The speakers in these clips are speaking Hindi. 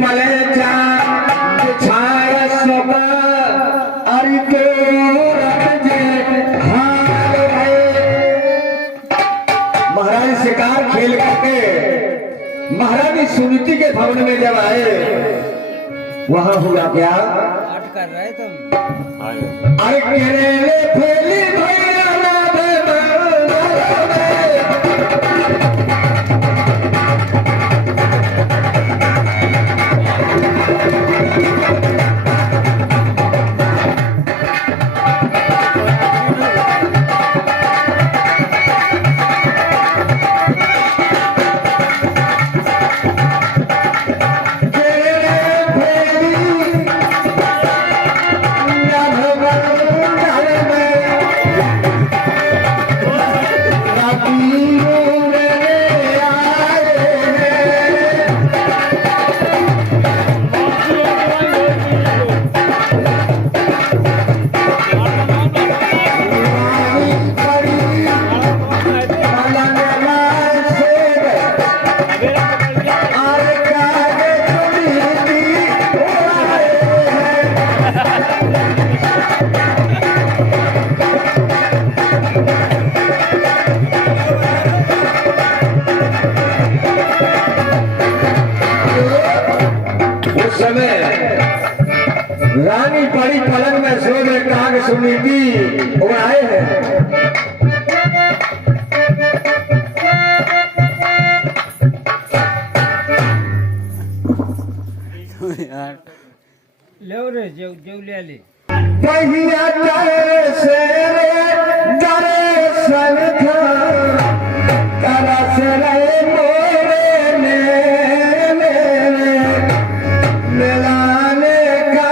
पले जा छाया सोबा अरि के रजे हाल है। महाराज शिकार खेल करके महारानी सुनीति के भवन में जब आए वहां हुआ क्या? पाठ कर रहे तुम? अरे केरे फैली रानी पड़ी पलंग में सो गए काग सुनीति वो आए हैं। ले रे जो ले पहिया डरे से डरे सन था तरस रहे मोरे ने मिलाने का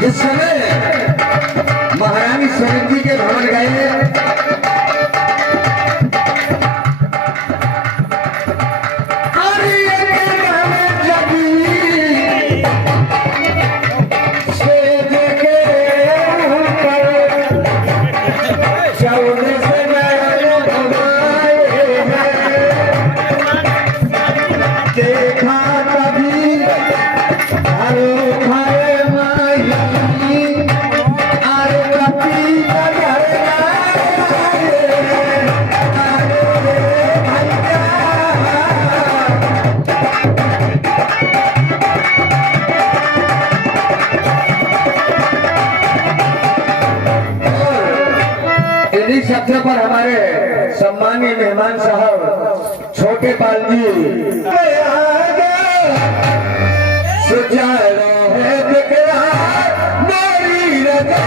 जिस समय महारानी सुनीति के भवन गए देखा कभी इन्हीं सत्र पर हमारे सम्मानीय मेहमान साहब छोटे पाल जी सुजारो है बिकरार मेरी रजा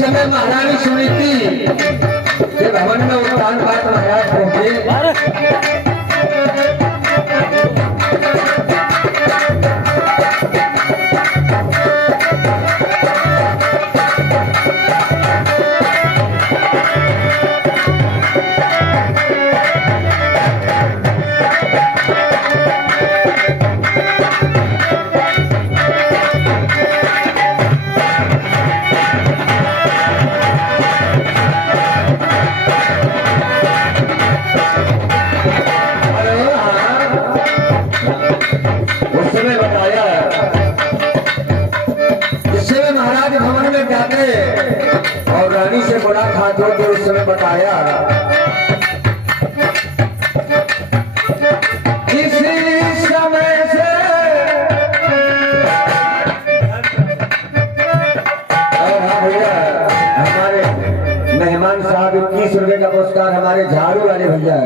समय महारानी सुनीति के भवन में उत्थान पाठ महाराज पहुंचे। और रानी से मुलाकात हो तो उस समय बताया किसी समय से और हाँ भैया हमारे मेहमान साहब 21 रुपए का पुरस्कार हमारे झाड़ू वाले भैया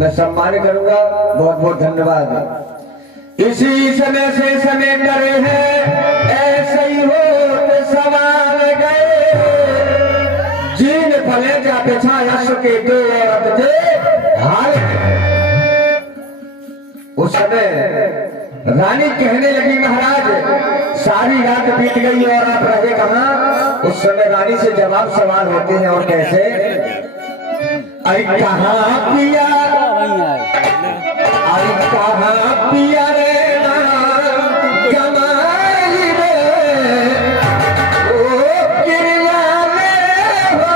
मैं सम्मान करूंगा। बहुत बहुत धन्यवाद। इसी समय से समय करे हैं ऐसे ही हो सवाल गए जीन फले जा पेछा यश के दो औरत थे हाल। उस समय रानी कहने लगी महाराज सारी रात बीत गई और आप रहे कहाँ। उस समय रानी से जवाब सवाल होते हैं और कैसे आई कहाँ पिया आई कहाँ पिया रे कमाई रे ओ किरिया में हो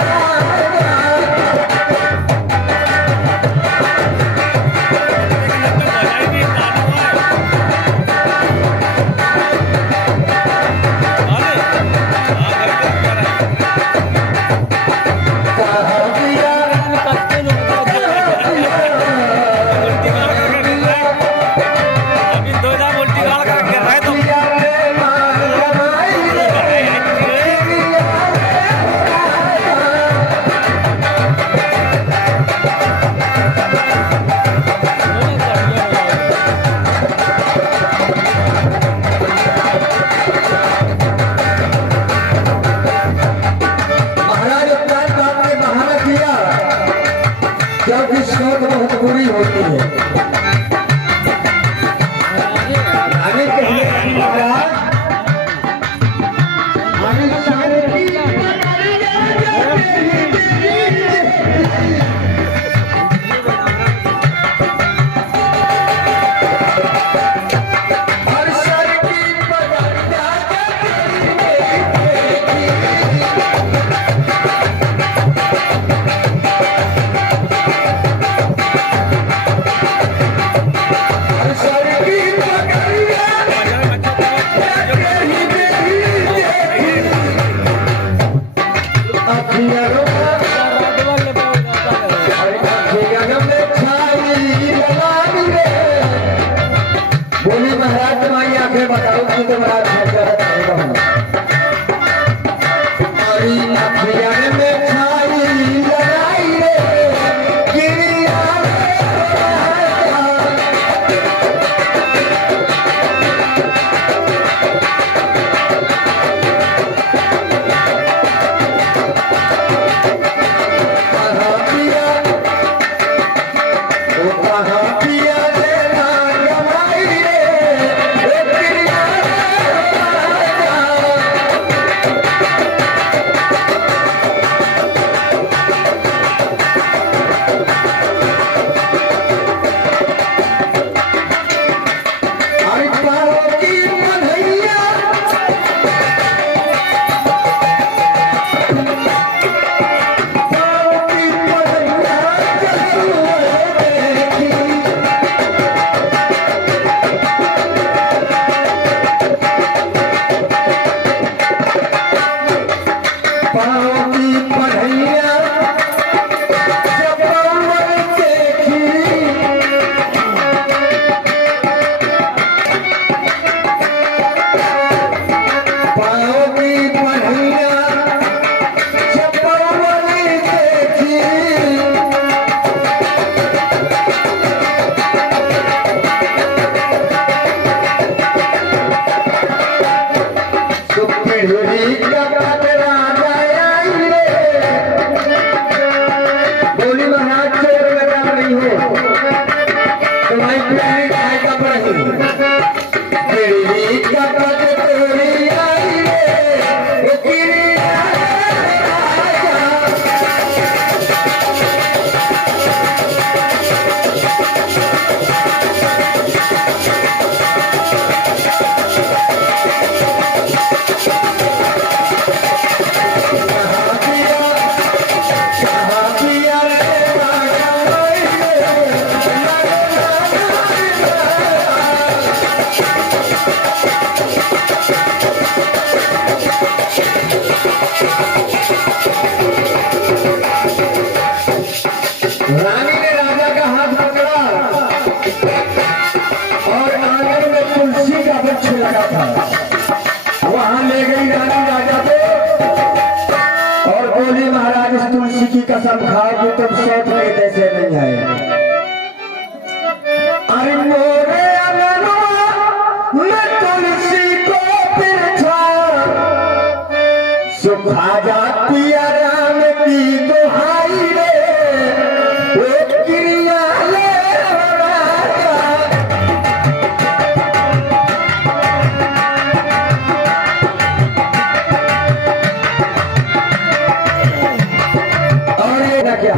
क्योंकि शोध बहुत बुरी होती है। आगे कहने लगी महाराज बोली महाराज तुम्हारी आंखें बताओ कि तुम्हारा में छाई लड़ाई रे गिरिया का कसम खाओ कि तुम सौत के जैसे नहीं आए। अरे मोरे अगनवा मैं तुलसी को बिरछा, सुखा जाती राम की दुहाई रे, वो क्रिया ले राजा। और ये ना क्या,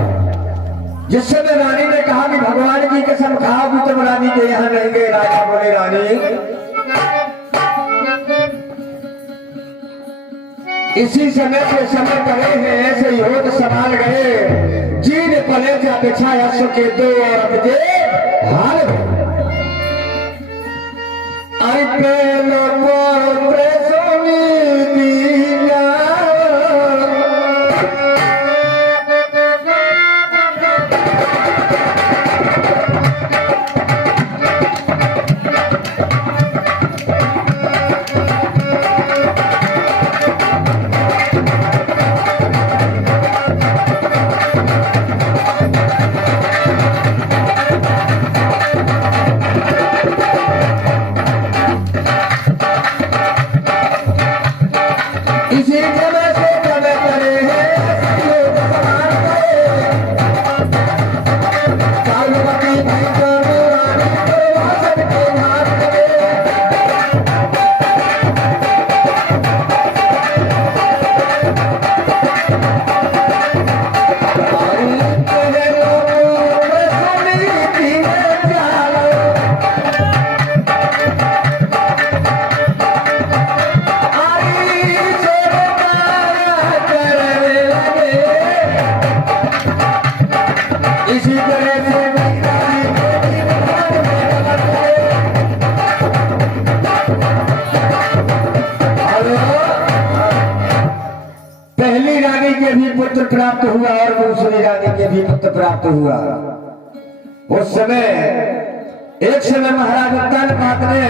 जिस समय रानी ने कहा कि भगवान की कसम खाओ कि तुम रानी के यहाँ नहीं गए, राजा बोले रानी इसी समय से समय करे हैं, ऐसे ही होत संभाल गए, जीन पले जा बिछाया सुखे दो और अब जे हाल अरे प्रेम को प्रेसोनी दीना। इसी समय से समय करे हैं, लोग समान गए, कालवती भी जाने वाली करवा सकते हाथ लगे। इसी तरह से पहली रानी के भी पुत्र प्राप्त हुआ और दूसरी रानी के भी पुत्र प्राप्त हुआ। उस समय एक समय महाराज उत्तानपाद ने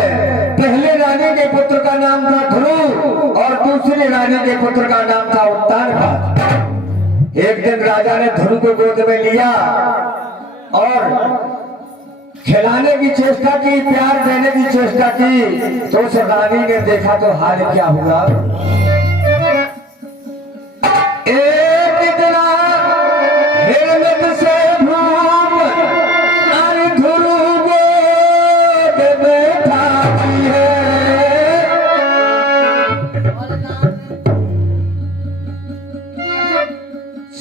पहले रानी के पुत्र का नाम था ध्रुव और दूसरी रानी के पुत्र का नाम था उत्तानपाद। एक दिन राजा ने ध्रुव को गोद में लिया और खिलाने की चेष्टा की, प्यार देने की चेष्टा की, तो उस रानी ने देखा तो हाल क्या हुआ। एक इतना हिरमत से भूप अरे ध्रुव गोद में ठाकी है,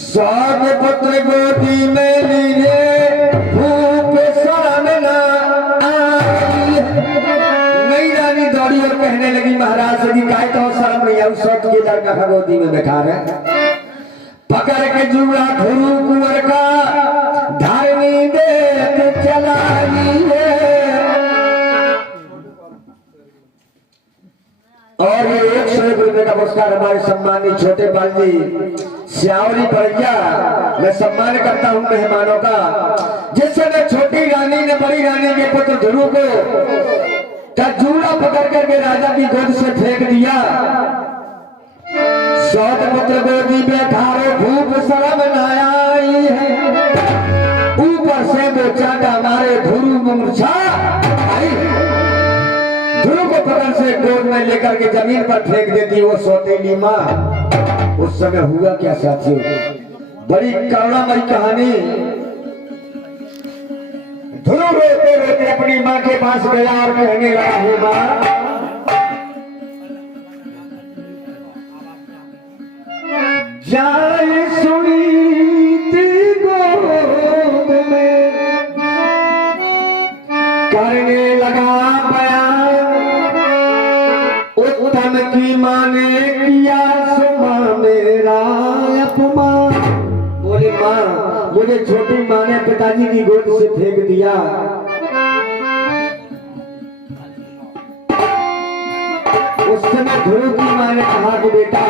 सब पुत्र गोदी में लिए भूप शरण न आई। नई रानी दौड़ी और कहने लगी महाराज से कि गाय तो शर्म नहीं है, उस सौत के लड़का का गोदी में बैठा रहे। पकड़ के जुड़ा ध्रुव कुंवर का धारनी देख चलाई है। और ये 100 रुपए का पुरस्कार हमारे सम्मानित छोटे पाल जी श्यावरी भैया, मैं सम्मान करता हूं मेहमानों का। जिस समय छोटी रानी ने बड़ी रानी के पुत्र ध्रुव को का जूड़ा पकड़ करके राजा की गोद से फेंक दिया। सौत पुत्र गोदी में धारे भूप शर्म न आई है, ऊपर से वो चाटा मारे ध्रुव मूर्छा आई। ध्रुव को पकड़ से गोद में लेकर के जमीन पर फेंक देती वो सौतेली माँ। उस समय हुआ क्या साथियों, बड़ी करुणामयी कहानी। ध्रुव रोते रोते अपनी माँ के पास गया और कहने लगा, हे माँ जाए सुनी थी गोद में, करने लगा बयान उत्तम की माँ ने किया सुमा मेरा अपमान। बोले माँ, मुझे छोटी माँ ने पिताजी की गोद से फेंक दिया। उस समय ध्रुव की माँ ने कहा कि बेटा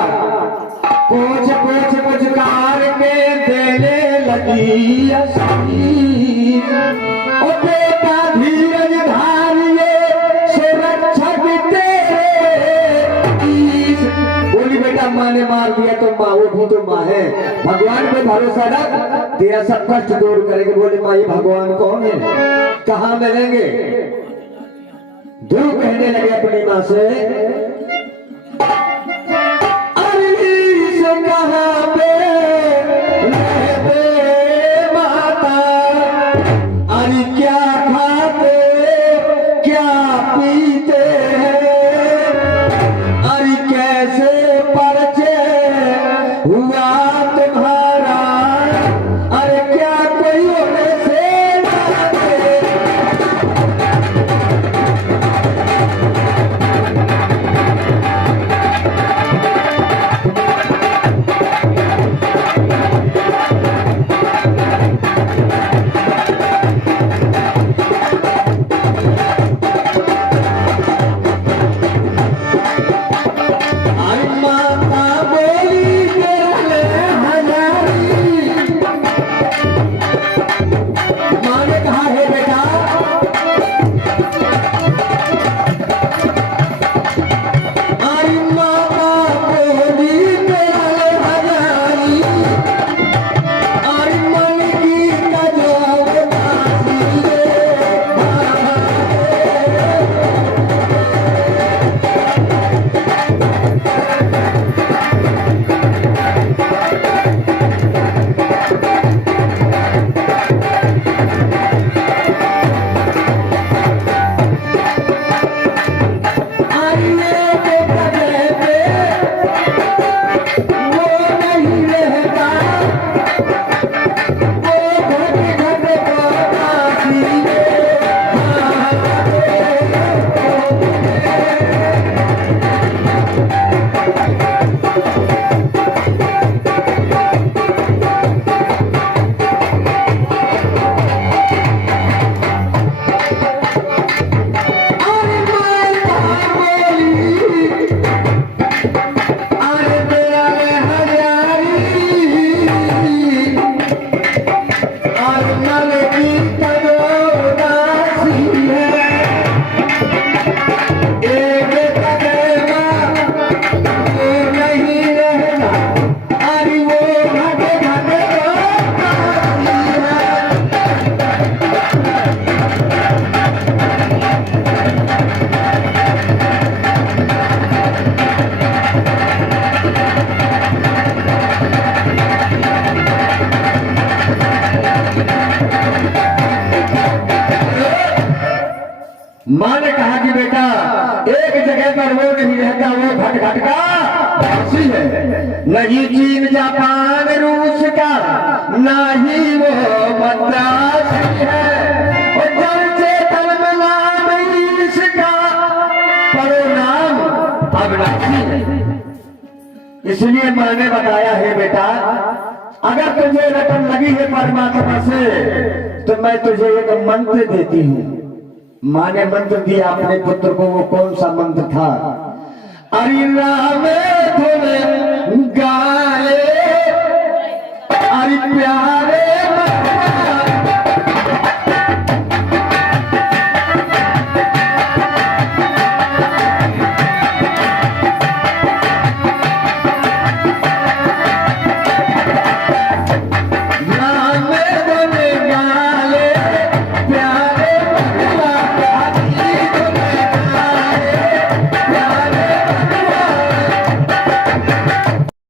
पोछ पोछ पुचकार के देने लगी असीस, ओ बेटा धीरज धारिये सुरक्षक तेरे ईश। बोली बेटा माँ ने मार दिया तो माँ, वो भी तो माँ है। भगवान पे भरोसा रख, तेरा सब कष्ट दूर करेंगे। बोले माँ, ये भगवान कौन है, कहाँ मिलेंगे? ध्रुव कहने लगे अपनी माँ से, अरे से कहाँ पे रहते माता, अरे क्या खाते क्या पीते हैं, अरे कैसे परिचय हुआ तुम्हारा, अरे क्या कोई होने से जाते। माँ ने कहा कि बेटा, एक जगह पर वो नहीं रहता, वो घट घट का वासी है, नहीं चीन जापान रूस का, ना ही वो मद्रासी है, और जल चेतन में नाम इसका, परो नाम अविनाशी है। इसलिए माँ ने बताया है बेटा, अगर तुझे रटन लगी है परमात्मा से, तो मैं तुझे एक मंत्र देती हूँ। माँ ने मंत्र दिया अपने पुत्र को। वो कौन सा मंत्र था? अरे राम धुन गाए, अरे प्यारे